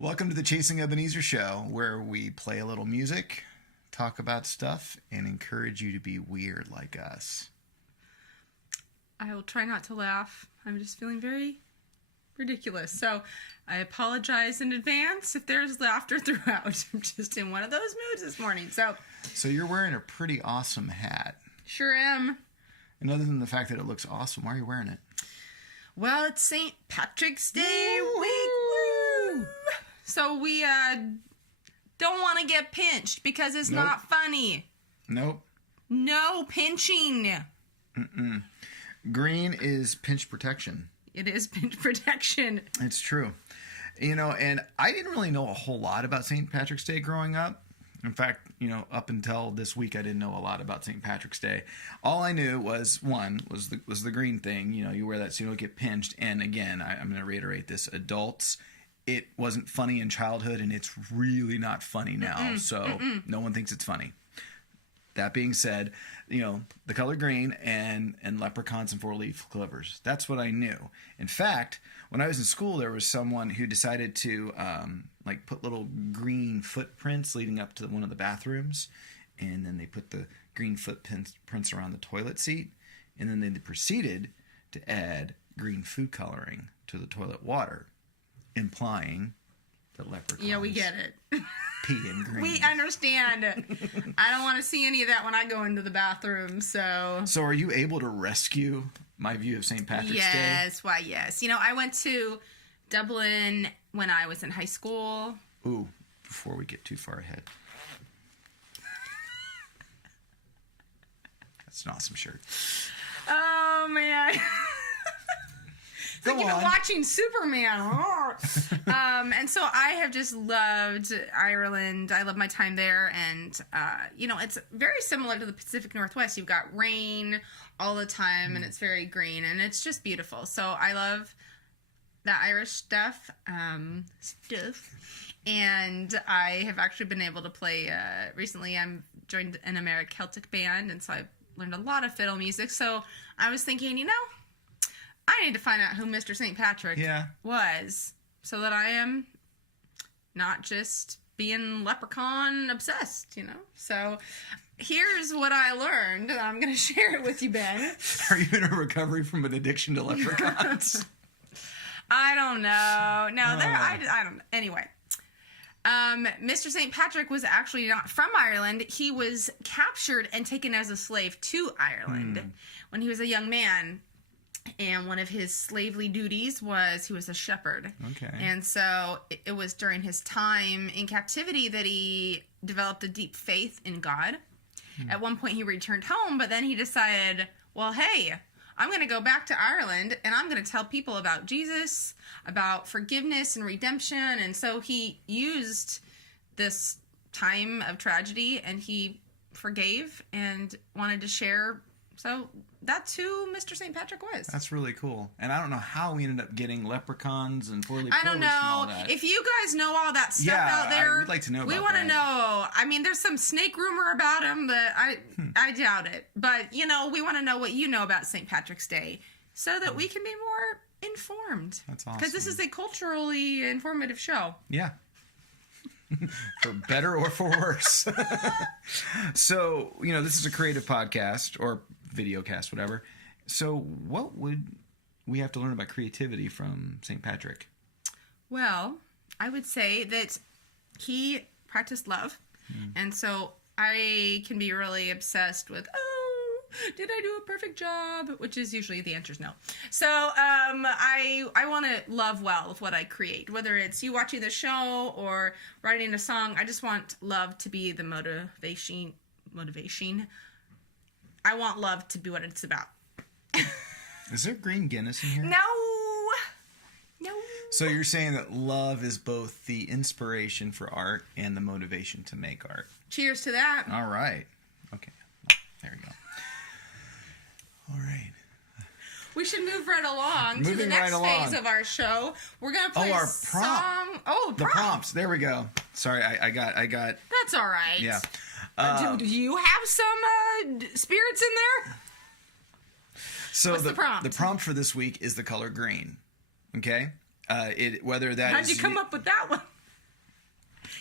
Welcome to the Chasing Ebenezer Show, where we play a little music, talk about stuff, and encourage you to be weird like us. I will try not to laugh. I'm just feeling very ridiculous. So I apologize in advance if there's laughter throughout. I'm just in one of those moods this morning. So you're wearing a pretty awesome hat. Sure am. And other than the fact that it looks awesome, why are you wearing it? Well, it's St. Patrick's Day week. Woo! So we don't want to get pinched because it's not funny. Nope. No pinching. Mm-mm. Green is pinch protection. It is pinch protection. It's true. You know, and I didn't really know a whole lot about St. Patrick's Day growing up. In fact, you know, up until this week, I didn't know a lot about St. Patrick's Day. All I knew was the green thing. You know, you wear that so you don't get pinched. And again, I'm going to reiterate this: adults, it wasn't funny in childhood, and it's really not funny now. No one thinks it's funny. That being said, you know, the color green and leprechauns and four-leaf clovers. That's what I knew. In fact, when I was in school, there was someone who decided to put little green footprints leading up to one of the bathrooms, and then they put the green footprints around the toilet seat, and then they proceeded to add green food coloring to the toilet water, implying that leprechauns. Yeah, we get it. Pee in green. We understand. I don't want to see any of that when I go into the bathroom, so... So are you able to rescue my view of St. Patrick's Day? Yes, why, yes. You know, I went to Dublin when I was in high school. Ooh, before we get too far ahead. That's an awesome shirt. Oh, man. It's like you've been watching Superman. And so I have just loved Ireland. I love my time there. And, you know, it's very similar to the Pacific Northwest. You've got rain all the time, and it's very green. And it's just beautiful. So I love the Irish stuff. And I have actually been able to play, recently I'm joined an American Celtic band. And so I've learned a lot of fiddle music. So I was thinking, you know, I need to find out who Mr. St. Patrick was so that I am not just being leprechaun obsessed, you know? So here's what I learned. I'm going to share it with you, Ben. Are you in a recovery from an addiction to leprechauns? I don't know. No, I don't know. Anyway. Mr. St. Patrick was actually not from Ireland. He was captured and taken as a slave to Ireland when he was a young man. And one of his slavely duties was he was a shepherd. Okay. And so it was during his time in captivity that he developed a deep faith in God. At one point he returned home, but then he decided, well, hey, I'm going to go back to Ireland and I'm going to tell people about Jesus, about forgiveness and redemption. And so he used this time of tragedy and he forgave and wanted to share. So that's who Mr. St. Patrick was. That's really cool. And I don't know how we ended up getting leprechauns and four-leaf clovers. I don't know. And all that. If you guys know all that stuff out there, we'd like to know. We want to know. I mean, there's some snake rumor about him, but I doubt it. But you know, we want to know what you know about St. Patrick's Day, so that we can be more informed. That's awesome. Because this is a culturally informative show. Yeah. For better or for worse. So, you know, this is a creative podcast or video cast, whatever. So what would we have to learn about creativity from St. Patrick? Well, I would say that he practiced love. And so I can be really obsessed with, did I do a perfect job? Which is usually the answer is no. So I want to love well with what I create. Whether it's you watching the show or writing a song, I just want love to be the motivation. I want love to be what it's about. Is there green Guinness in here? No. So you're saying that love is both the inspiration for art and the motivation to make art. Cheers to that. All right. Okay. There we go. All right. We should move right along to the next phase of our show. We're going to play a song. The prompts. There we go. Sorry, I got. That's all right. Yeah. Do you have some spirits in there? So What's the prompt? The prompt for this week is the color green. Okay? Whether that How'd you come up with that one?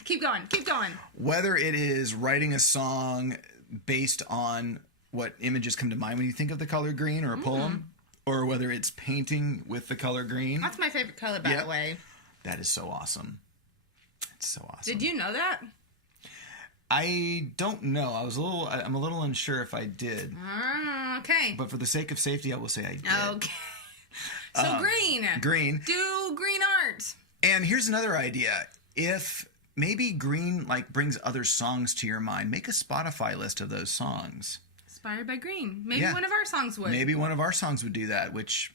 Keep going. Keep going. Whether it is writing a song based on what images come to mind when you think of the color green or a poem, or whether it's painting with the color green. That's my favorite color, by the way. That is so awesome. It's so awesome. Did you know that? I don't know. I'm a little unsure if I did. Okay. But for the sake of safety, I will say I did. Okay. So green. Green. Do green art. And here's another idea. If maybe green brings other songs to your mind, make a Spotify list of those songs. Inspired by green. Maybe one of our songs would. Maybe one of our songs would do that, which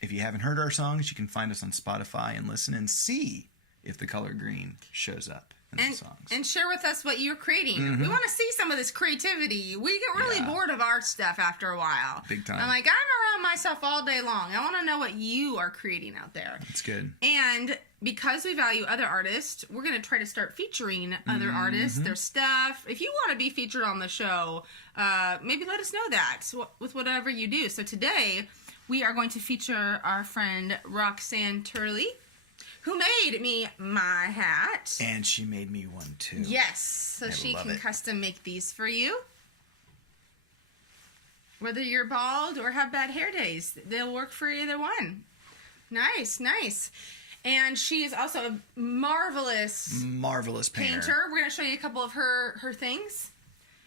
if you haven't heard our songs, you can find us on Spotify and listen and see if the color green shows up in the songs. And share with us what you're creating. We want to see some of this creativity. We get really bored of our stuff after a while. Big time. I'm around myself all day long. I want to know what you are creating out there. That's good. And because we value other artists, we're going to try to start featuring other artists, their stuff. If you want to be featured on the show, maybe let us know that with whatever you do. So today, we are going to feature our friend Roxanne Turley, who made me my hat. And she made me one too. Yes, so she can custom make these for you. Whether you're bald or have bad hair days, they'll work for either one. Nice, nice. And she is also a marvelous painter. We're going to show you a couple of her things.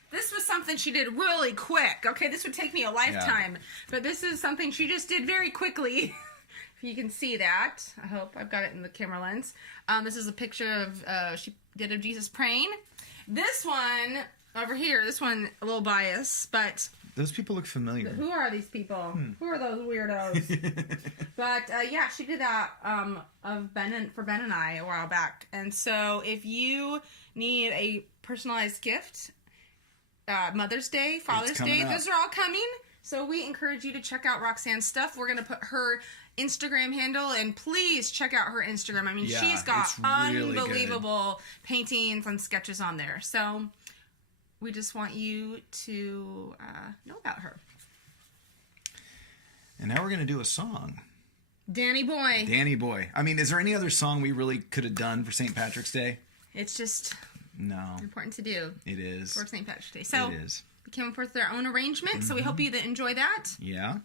This was something she did really quick. Okay, this would take me a lifetime. But this is something she just did very quickly. If you can see that. I hope I've got it in the camera lens. This is a picture of she did of Jesus praying. This one over here, this one a little biased, but those people look familiar. Who are these people? Who are those weirdos? But yeah, she did that for Ben and I a while back. And so if you need a personalized gift, Mother's Day, Father's Day, those are all coming. So we encourage you to check out Roxanne's stuff. We're going to put her Instagram handle, and please check out her Instagram. I mean, she's got really unbelievable paintings and sketches on there. So we just want you to know about her. And now we're going to do a song. Danny Boy. Danny Boy. I mean, is there any other song we really could have done for St. Patrick's Day? It's just important to do. It is. For St. Patrick's Day. So it is. We came up with their own arrangement, so we hope you enjoy that. Yeah.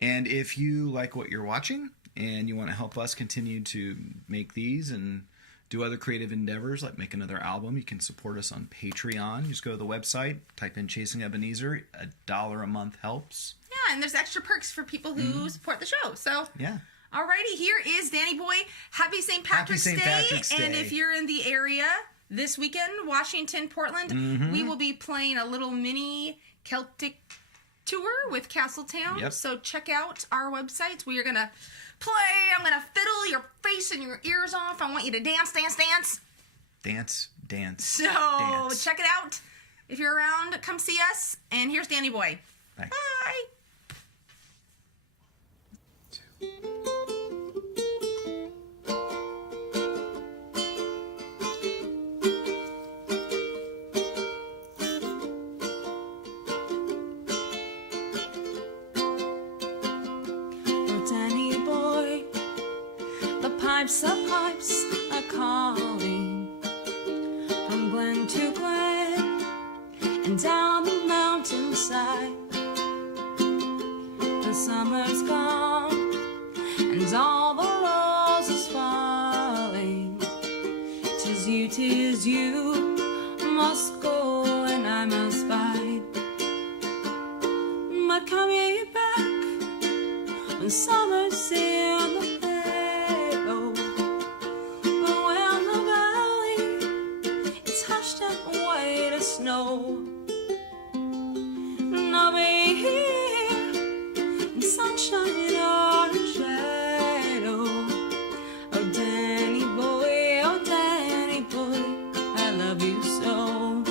And if you like what you're watching and you want to help us continue to make these and do other creative endeavors like make another album, you can support us on Patreon. Just go to the website, type in Chasing Ebenezer. $1 a month helps. Yeah, and there's extra perks for people who support the show. So yeah. Alrighty, here is Danny Boy. Happy St. Patrick's Day. And if you're in the area this weekend, Washington, Portland, we will be playing a little mini Celtic tour with Castletown. Yep. So check out our websites. We are going to play. I'm going to fiddle your face and your ears off. I want you to dance, dance, dance. Dance, dance. So dance. Check it out. If you're around, come see us. And here's Danny Boy. Bye. Bye. The pipes are calling from glen to glen and down the mountainside. The summer's gone and all the roses falling. 'Tis you must go and I must bide. But come ye back when summer's in the snow. And I'll be here in sunshine or in shadow. Oh Danny boy, I love you so.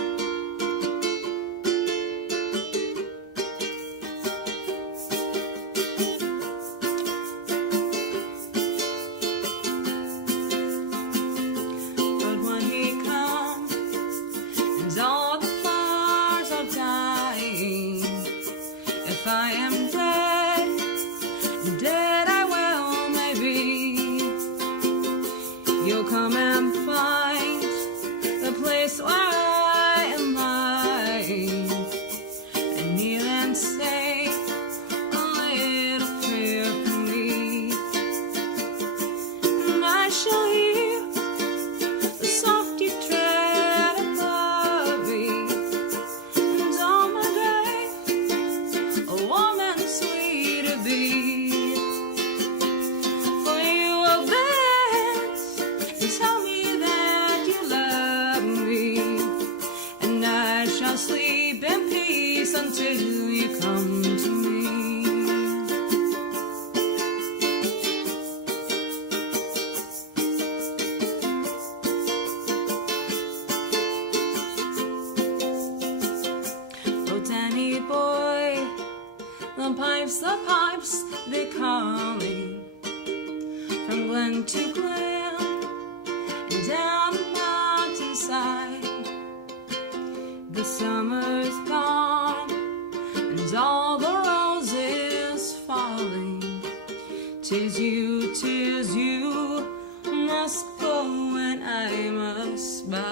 But when he comes and all the flowers are dying, if I am dead I will maybe. You'll come and find place where I am lying and kneel and say a little prayer for me. And I shall hear the soft deep tread above me, and on my grave a warm and sweet to be. For you will bend and tell me that you love me, and I shall sleep in peace until you come to me. Oh, Danny boy, the pipes, they calling from glen to glen and down the mountainside. The summer's gone and all the roses falling. 'Tis you must go and I must bide.